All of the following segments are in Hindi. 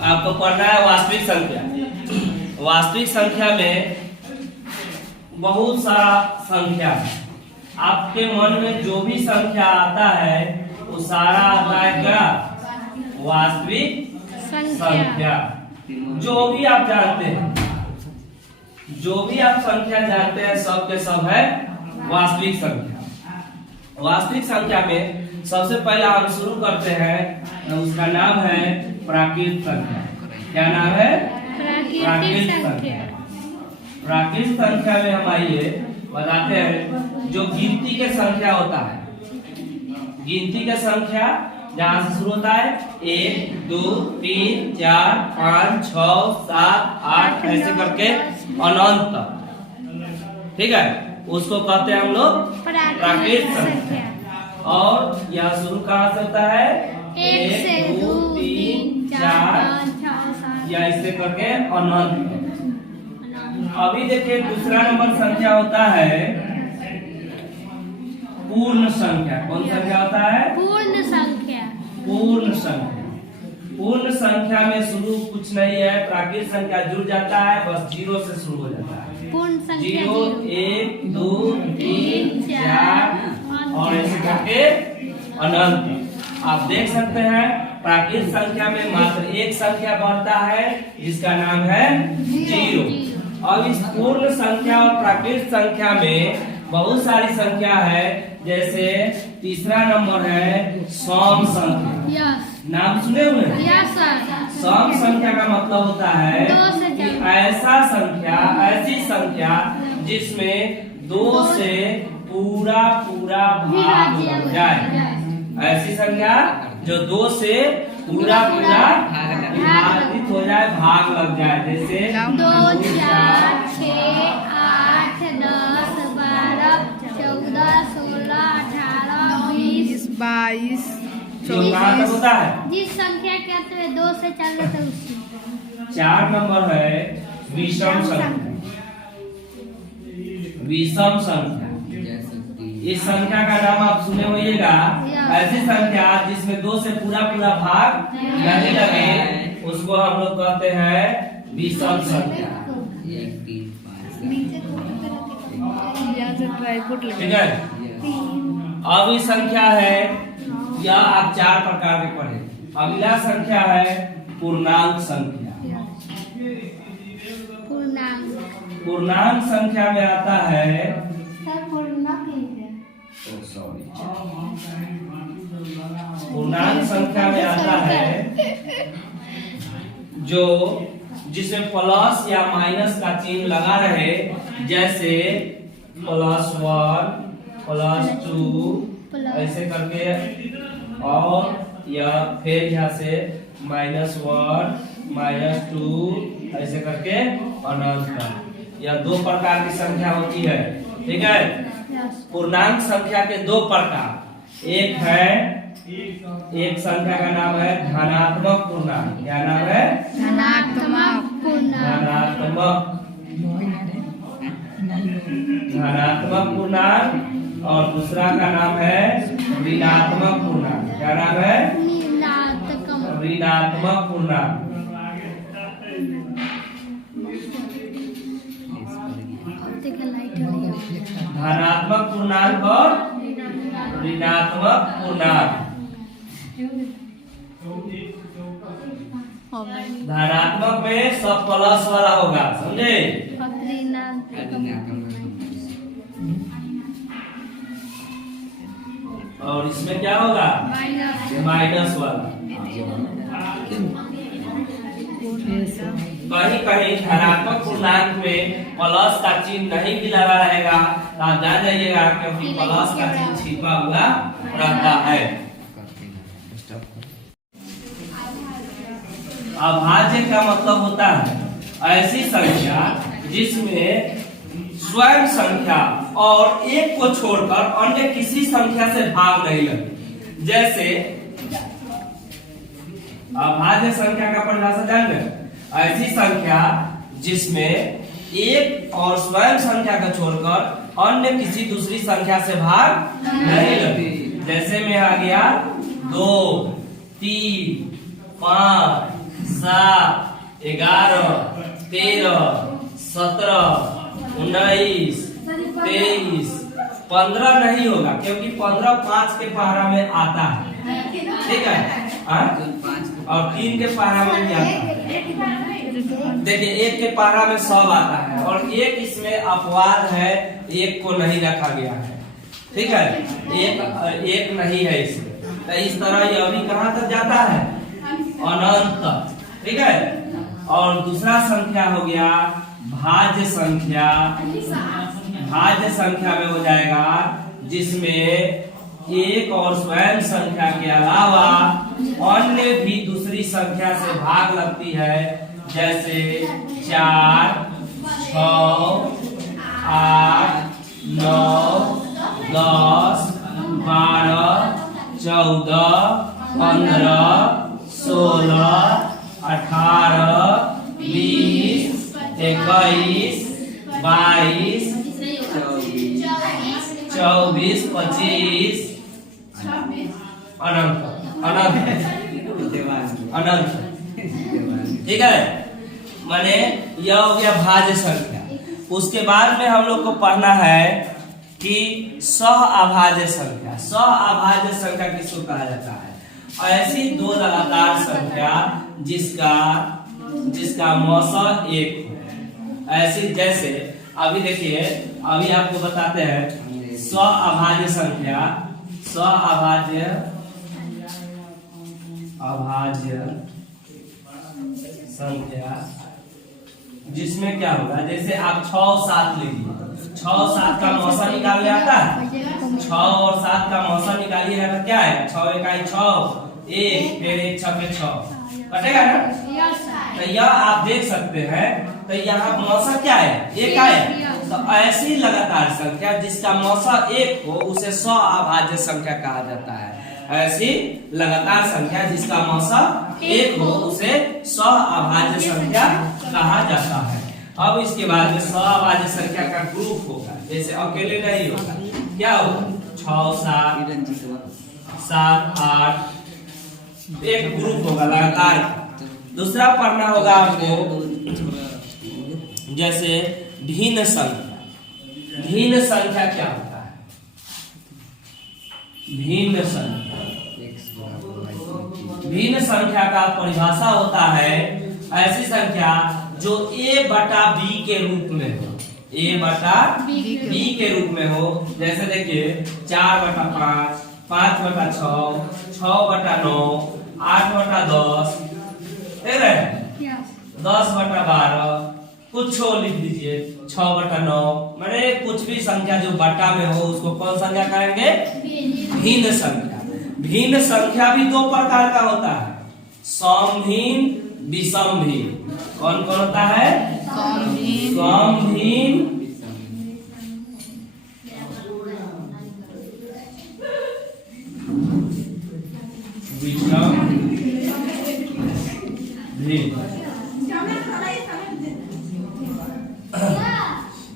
आपको पढ़ना है वास्तविक संख्या। वास्तविक संख्या में बहुत सारा संख्या है। आपके मन में जो भी संख्या आता है वो सारा आता है क्या? वास्तविक संख्या। जो भी आप जानते हैं, जो भी आप संख्या जानते हैं, सब के सब है वास्तविक संख्या। वास्तविक संख्या में सबसे पहला हम शुरू करते हैं, उसका नाम है प्राकृत संख्या। क्या नाम है? प्राकृत संख्या। प्राकृत संख्या में हम आइए बताते हैं जो गिनती के संख्या होता है। गिनती के संख्या जहाँ से शुरू होता है 1 2 3 4 5 6 7 8 ऐसे करके अनंत तक, ठीक है, उसको कहते हैं हम लोग प्राकृत संख्या। और यह शुरू कहाँ से होता है? 1 से 2 3 4 या ऐसे करके अनंत। अभी देखिए दूसरा नंबर संख्या होता है पूर्ण संख्या। कौन संख्या होता है? पूर्ण संख्या। पूर्ण संख्या। पूर्ण संख्या में शुरू कुछ नहीं है, प्राकृत संख्या जुड़ जाता है, बस 0 से शुरू हो जाता है। पूर्ण संख्या 0 1 2 3 4 और ऐसे करके अनंत। आप देख सकते हैं प्राकृत संख्या में मात्र एक संख्या बढ़ता है जिसका नाम है 0। और इस पूर्ण संख्या और प्राकृत संख्या में बहुत सारी संख्या है। जैसे तीसरा नंबर है सम संख्या। नाम सुने हुए हैं? सम संख्या का मतलब होता है कि ऐसी संख्या जिसमें 2 से पूरा भाग लग जाए। ऐसी संख्या जो 2 से पूरा विभाजित हो जाए, भाग लग जाए। जैसे 2 4 6 8 10 12 14 16 18 20 22 24 होता है। जिस संख्या कहते हैं 2 से 4 तक उसकी। 4 नंबर है विषम संख्या। विषम संख्या, इस संख्या का नाम आप सुने होइएगा। ऐसी संख्या जिसमें 2 से पूरा भाग नहीं लगे उसको हम लोग कहते हैं विषम संख्या, ठीक है। अब इस संख्या है, यह आप 4 प्रकार के पढ़े। अगला संख्या है पूर्णांक संख्या। पूर्णांक संख्या में आता है पूर्णांक संख्या में आता है जो जिसमें प्लस या माइनस का चिन्ह लगा रहे। जैसे +1 +2 ऐसे करके, और या फिर यहाँ से -1 -2 ऐसे करके अनंत तक। यह 2 प्रकार की संख्या होती है, ठीक है। पूर्णांक संख्या के 2 प्रकार, एक संख्या का नाम है धनात्मक पूर्णांक। क्या नाम है? धनात्मक पूर्णांक। और दूसरा का नाम है ऋणात्मक पूर्णांक। क्या नाम है? ऋणात्मक पूर्णांक। धनात्मक पूर्णांक और ऋणात्मक पूर्णांक। धनात्मक में सब प्लस वाला होगा, समझे? और इसमें क्या होगा? माइनस वाला। कहीं धनात्मक पूर्णांक में प्लस का चिन्ह नहीं भी लगा रहेगा तो आप जान जाइएगा क्योंकि प्लस का चिन्ह छिपा हुआ रहता है। अभाज्य का मतलब होता है ऐसी संख्या जिसमें स्वयं संख्या और एक को छोड़कर अन्य किसी संख्या से भाग नहीं लगे। जैसे अभाज्य संख्या का परिभाषा जान गए? ऐसी संख्या जिसमें एक और स्वयं संख्या को छोड़कर अन्य किसी दूसरी संख्या से भाग नहीं लगे। जैसे में आ गया 2 3 5 7, 11, 13, 17, 19, 23, 15 नहीं होगा क्योंकि 15 5 के पहरा में आता है, ठीक है। और 3 के पहरा में भी आता है। देखिए 1 के पहरा में सब आता है और एक इसमें अपवाद है, एक को नहीं रखा गया है, ठीक है। एक नहीं है इसमें, तो इस तरह यह भी कहाँ तक जाता है, अनंत तक, ठीक है। और दूसरा संख्या हो गया भाज्य संख्या। भाज्य संख्या में हो जाएगा जिसमें एक और स्वयं संख्या के अलावा अन्य भी दूसरी संख्या से भाग लगती है, जैसे 4, 6, 8, 9, 10, 12, 14, 15, 16, 18, 20, 21, 22, 24, 25, अनंत अनंत अनंत, ठीक है। माने यह हो गया भाज्य संख्या। उसके बाद में हम लोग को पढ़ना है कि सह अभाज्य संख्या। सह अभाज्य संख्या किसको कहा जाता है, ऐसी दो लगातार संख्या जिसका मौसा एक हो। ऐसी जैसे अभी देखिए, अभी आपको बताते हैं अभाज्य संख्या जिसमें क्या होगा, जैसे आप 6 और 7 लीजिए, 6 और 7 का मौसा निकालने आता है, 6 और 7 का मौसा निकालिएगा तो क्या है, 6 इकाई 6, 1 फिर 1 6 पे 6 कटेगा ना। तो यह आप देख सकते हैं, तो यहाँ मौसा क्या है, एक है। तो ऐसी लगातार संख्या जिसका मौसा एक हो उसे सह अभाज्य संख्या कहा जाता है। ऐसी लगातार संख्या जिसका मौसा एक हो उसे सह अभाज्य संख्या कहा जाता है। अब इसके बाद में सह अभाज्य संख्या का ग्रुप होगा, जैसे अकेले नहीं होगा, क्या होगा 6 7 8, एक ग्रुप होगा लगातार। दूसरा पढ़ना होगा आपको जैसे भिन्न संख्या। भिन्न संख्या क्या होता है, भिन्न संख्या का परिभाषा होता है ऐसी संख्या जो a बटा b के रूप में हो, a बटा b के रूप में हो। जैसे देखिए 4 बटा 5, 5 बटा 6, 6 बटा 9, 8 बटा 10, 10 बटा 12, कुछ लिख दीजिए 6 बटा 9। मैंने कुछ भी संख्या जो बटा में हो उसको कौन संख्या कहेंगे, भिन्न संख्या। भिन्न संख्या भी दो प्रकार का होता है, समभिन्न विषमभिन्न। कौन कौन होता है, समभिन्न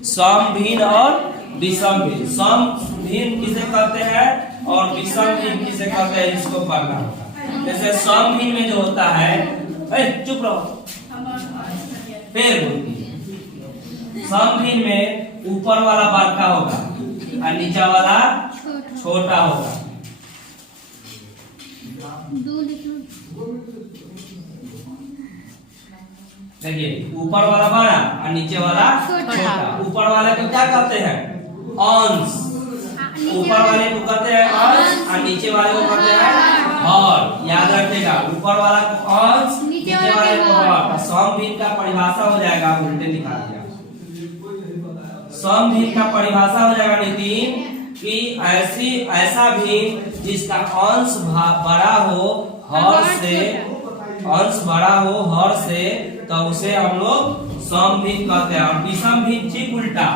समभिन्न और विषमभिन्न। समभिन्न किसे कहते हैं और विषमभिन्न किसे कहते हैं, इसको पढ़ना होगा। जैसे समभिन्न में जो होता है, चुप रहो, फिर समभिन्न में ऊपर वाला बड़का होगा और नीचे वाला छोटा होगा। देखिए ऊपर वाला बड़ा और नीचे वाला छोटा। ऊपर वाले को क्या कहते हैं, अंश। ऊपर वाले को कहते हैं अंश और नीचे वाले को कहते हैं हर। याद रखिएगा, ऊपर वाला को अंश, नीचे वाले को हर। समभिन्न का परिभाषा हो जाएगा, उल्टे दिखा दिया। समभिन्न का परिभाषा हो जाएगा नितिन कि ऐसा भिन्न जिसका अंश बड़ा हो हर से, अंश बड़ा हो हर से, तो उसे हम लोग समभिन्न कहते हैं। और विषमभिन्न ठीक उल्टा,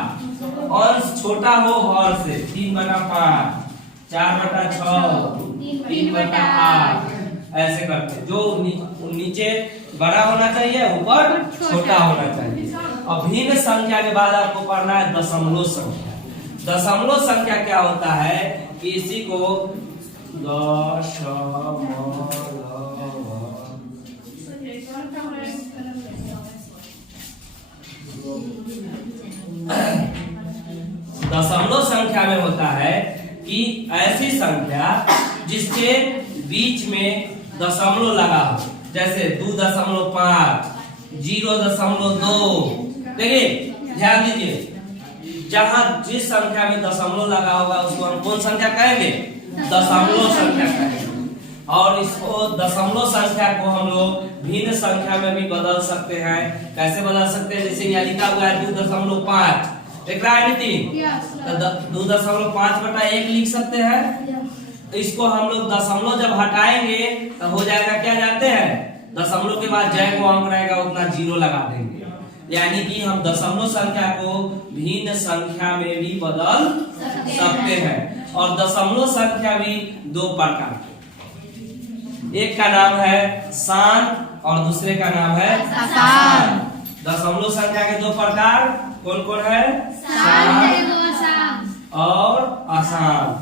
अंश छोटा हो हर से, 3 बटा 5, 4 बटा 6, 3 बटा 8, ऐसे करते हैं। जो नीचे बड़ा होना चाहिए, ऊपर छोटा होना चाहिए। और भिन्न संख्या के बाद आपको पढ़ना है दशमलव संख्या। दशमलव संख्या क्या होता है कि इसी को दशमलव संख्या में होता है कि ऐसी संख्या जिसके बीच में दशमलव लगा हो, जैसे 2.5, 0.2। देखिए ध्यान दीजिए, जहां जिस संख्या में दशमलव लगा होगा उसको हम कौन संख्या कहेंगे? दशमलव संख्या कहेंगे। और इसको दशमलव संख्या को हम लोग भिन्न संख्या में भी बदल सकते हैं। कैसे बदल सकते हैं? जैसे यहाँ लिखा हुआ है 2.5, देख रहा है नितिन? तो 2.5/1 लिख सकते हैं। इसको हम लोग दशमलव जब हटाएंगे तो हो जाएगा क्या जानते हैं? दशमलव के बाद जय को अंक रहेगा उतना 0 लगा देंगे। यानी कि हम दशमलव संख्या को भिन्न संख्या में भी बदल सकते हैं। और दशमलव संख्या भी 2 प्रकार के, एक का नाम है शांत और दूसरे का नाम है आसान। दशमलव संख्या के 2 प्रकार कौन कौन है? शांत और आसान।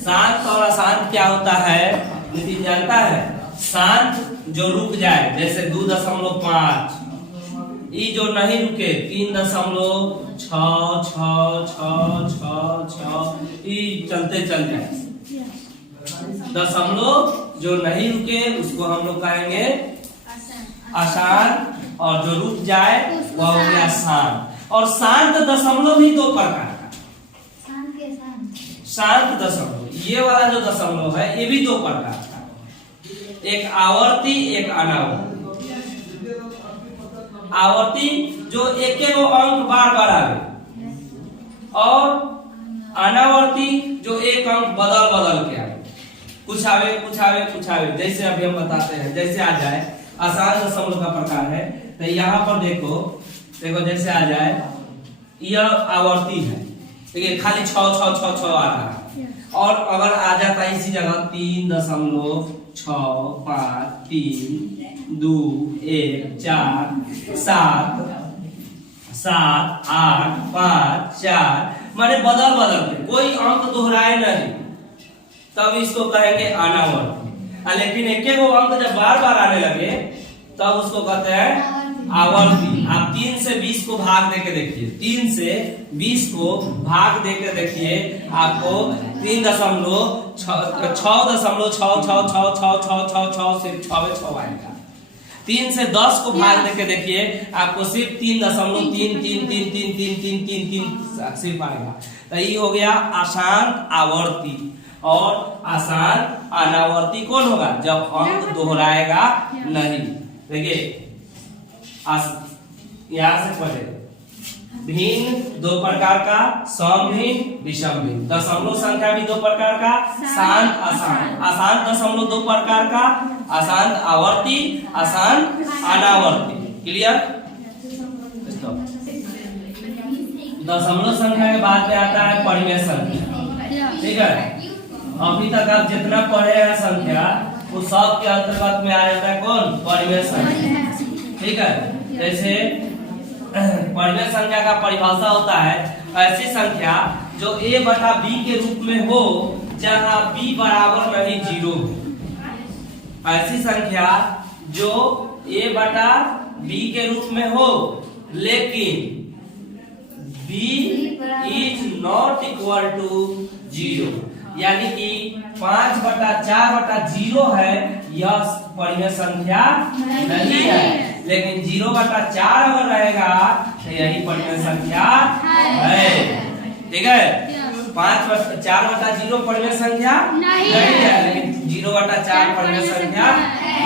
शांत और अशांत क्या होता है नितिन जानता है? शांत जो रुक जाए, जैसे 2.5, ये जो नहीं रुके 3.6 ये चलते चल जाए। दशमलव जो नहीं रुके उसको हम लोग कहेंगे अशांत, और जो रुक जाए वह हो गया शांत। और शांत दशमलव भी 2 प्रकार का। शांत दशमलव, ये वाला जो दशमलव है ये भी 2 प्रकार का, एक आवर्ती एक अनावर्ती। आवर्ती जो एक अंक बार बार आवे, और अनावर्ती जो एक अंक बदल बदल के आवे, कुछ आवे कुछ आवे कुछ आवे। जैसे अभी हम बताते हैं, जैसे आ जाए आसान दशमलव का प्रकार है। तो यहाँ पर देखो जैसे आ जाए, यह आवर्ती है, देखिए खाली 6 आ रहा है। और अगर आ जाता है इसी जगह 3.6, 5, 3, 2, 1, 4, 7, 8, 5, 4, माने बदल बदल के कोई अंक दोहराए नहीं, तब इसको कहेंगे अनावर्ती। लेकिन एक अंक जब बार बार आने लगे तब उसको कहते हैं आवर्ती। आप 3 से 20 को भाग देके देखिए, 3 से 20 को भाग देके देखिए, आपको 3.6 सिर्फ 6 आएगा। 3 से 10 को भाग देके देखिए, आपको सिर्फ 3.3 सिर्फ आएगा। तो ये हो गया अशांत आवर्ती। और आसान अनावर्ती कौन होगा? जब अंक दोहराएगा नहीं। देखिए यहाँ से पढ़े, भिन्न 2 प्रकार का, समभिन्न विषम भिन्न। दशमलव संख्या भी 2 प्रकार का, शांत आसान। आसान दशमलव 2 प्रकार का, आसान आवर्ती, आसान अनावर्ती। क्लियर? दशमलव संख्या के बाद में आता है परिमेय संख्या। ठीक है, अभी तक आप जितना पढ़े हैं संख्या वो सब के अंतर्गत में आ जाता है कौन? परिमेय संख्या। ठीक है, जैसे परिमेय संख्या का परिभाषा होता है ऐसी संख्या जो a/b के रूप में हो जहां b बराबर नहीं 0 हो। ऐसी संख्या जो a/b के रूप में हो लेकिन b is not equal to 0, यानी कि 5/4/0 है, यह परिमेय संख्या नहीं है। लेकिन 0/4 अगर रहेगा तो यही परिमेय संख्या है। ठीक है, 4/0 परिमेय संख्या नहीं है, लेकिन 0/4 परिमेय संख्या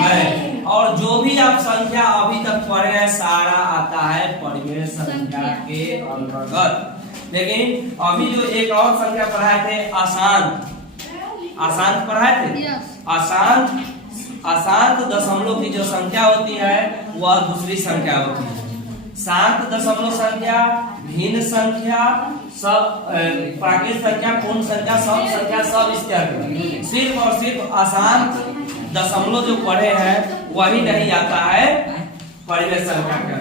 है। और जो भी आप संख्या अभी तक पढ़े हैं सारा आता है परिमेय संख्या के अंतर्गत। लेकिन अभी जो एक और संख्या पढ़ाए थे आसान पढ़ाए थे। अशांत दशमलव की जो संख्या होती है वह दूसरी संख्या होती है। शांत दशमलव संख्या, भिन्न संख्या, सब प्राकृत संख्या, पूर्ण संख्या, सब संख्या, सब इत्यादि। सिर्फ और सिर्फ अशांत दशमलव जो पढ़े हैं वही नहीं आता है परिमेय संख्या का,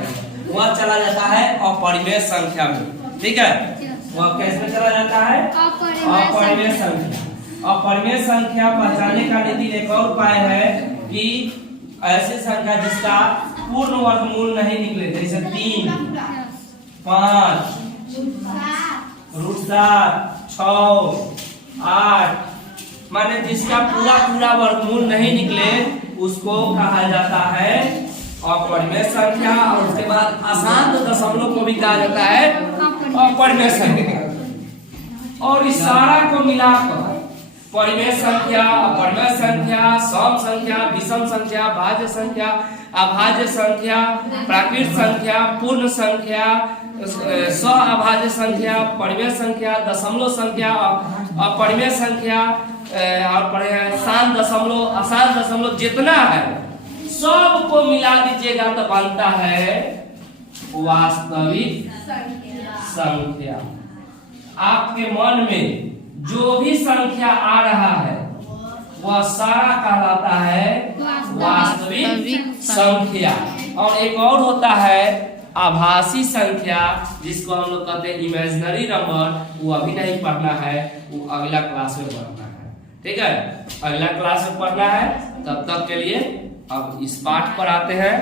वह चला जाता है अपरिमेय संख्या में। ठीक है। वह कैसे चला जाता है? अपरिमेय संख्या। अपरिमेय संख्या पहचानने का निधि एक और उपाय है कि ऐसी संख्या जिसका पूर्ण वर्गमूल नहीं निकले, जैसे 3, 5, √7, 6, 8, माने जिसका पूरा पूरा वर्गमूल नहीं निकले उसको कहा जाता है अपरिमेय संख्या। और उसके बाद अशांत दशमलव को भी कहा जाता है अपरिमेय संख्या। और इस सारा को मिलाकर परिमेय संख्या, अपरिमेय संख्या, सम संख्या, विषम संख्या, भाज्य संख्या, अभाज्य संख्या, प्राकृत संख्या, पूर्ण संख्या, अभाज्य संख्या, परिमेय संख्या, दशमलव संख्या, अपरिमेय संख्या और शांत दशमलव, अशांत दशमलव जितना है सबको मिला दीजिएगा तो बनता है वास्तविक संख्या। आपके मन में जो भी संख्या आ रहा है वह सारा कहलाता है वास्तविक संख्या। और एक और होता है आभासी संख्या, जिसको हम लोग कहते हैं इमेजिनरी नंबर। वो अभी नहीं पढ़ना है, वो अगला क्लास में पढ़ना है। ठीक है, अगला क्लास में पढ़ना है। तब तक के लिए अब इस पाठ पर आते हैं।